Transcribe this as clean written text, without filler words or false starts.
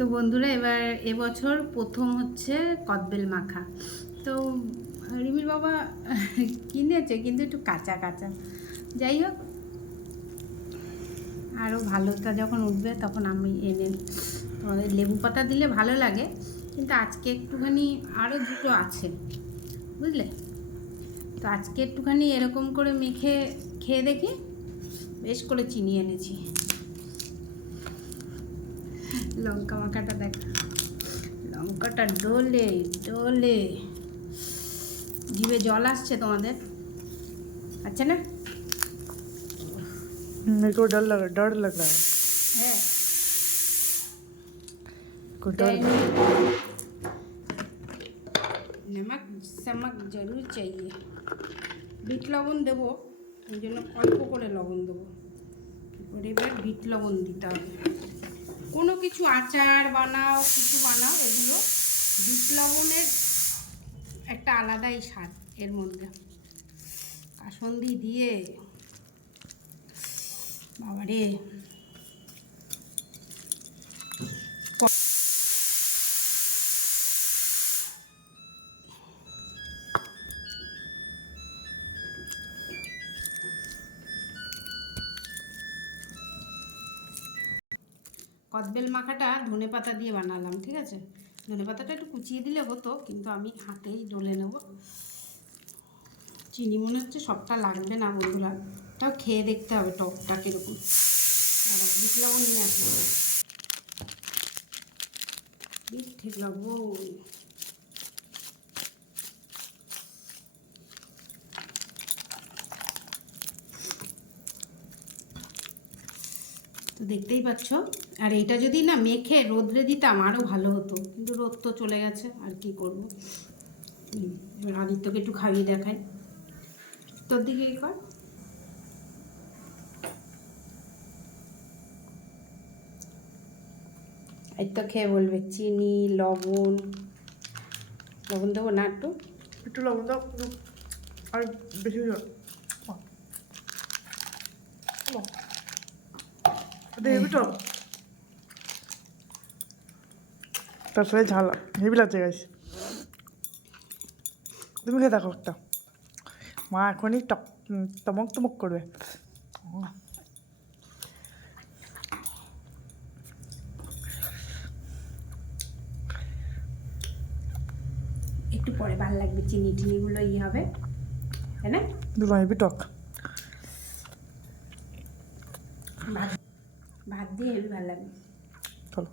তো বন্ধুরা, এবার এবছর প্রথম হচ্ছে কদবেল মাখা। তো রিমির বাবা কিনেছে, কিন্তু একটু কাঁচা কাঁচা। যাই হোক, আরও ভালোটা যখন উঠবে তখন আমি এনে তোমাদের লেবু পাতা দিলে ভালো লাগে, কিন্তু আজকে একটুখানি আরও দুটো আছে, বুঝলে। তো আজকে একটুখানি এরকম করে মেখে খেয়ে দেখি। বেশ করে চিনি এনেছি। লঙ্কা মাখাটা দেখ, লঙ্কাটা ডোলে ডোলে, জিভে জল আসছে তোমাদের, আচ্ছা না? मेरे को डर लग रहा है। হ্যাঁ, नमक समक जरूर चाहिए। বিট লবণ দেবো, এই জন্য অল্প করে লবণ দেবো। এবার বিট লবণ দিতে হবে। কোনো কিছু আচার বানাও, কিছু বানাও, এগুলো বিট লবণের একটা আলাদাই স্বাদ এর মধ্যে। কাসুন্দি দিয়ে বাবারে, কদবেল মাখাটা ধনে পাতা দিয়ে বানালাম, ঠিক আছে। ধনে পাতাটা একটু কুচিয়ে দিলে হতো, কিন্তু আমি হাতেই ডলে নেব। চিনি মনে হচ্ছে সবটা লাগবে না বন্ধুরা, তাও খেয়ে দেখতে হবে টকটা কীরকম। বিট লবণ নিয়ে আসবো, বিট ঠিক লবণ। তো দেখতেই পাচ্ছ, আর এইটা যদি না মেখে রোদ্রে দিতাম আরও ভালো হতো, কিন্তু রোদ তো চলে গেছে, আর কি করবো। আদিত্যকে একটু খাইয়ে দেখাই, তোর দিকে এই কর। এই তো খেয়ে বলবে চিনি লবণ, লবণ দেবো না একটু? একটু লবণ দাও, আর বেশি হেভি টক, তার সাথে ঝাল হেভি লাগছে গাইস। তুমি খেয়ে দেখো একটা, মা এখনই টক টমক টমক করবে। একটু পরে ভালো লাগবে, চিনি টিনিগুলো হবে, তাই না? দুটো হেভি টক, ভাত ভাত দিয়ে হেভি ভালো লাগবে। চলো।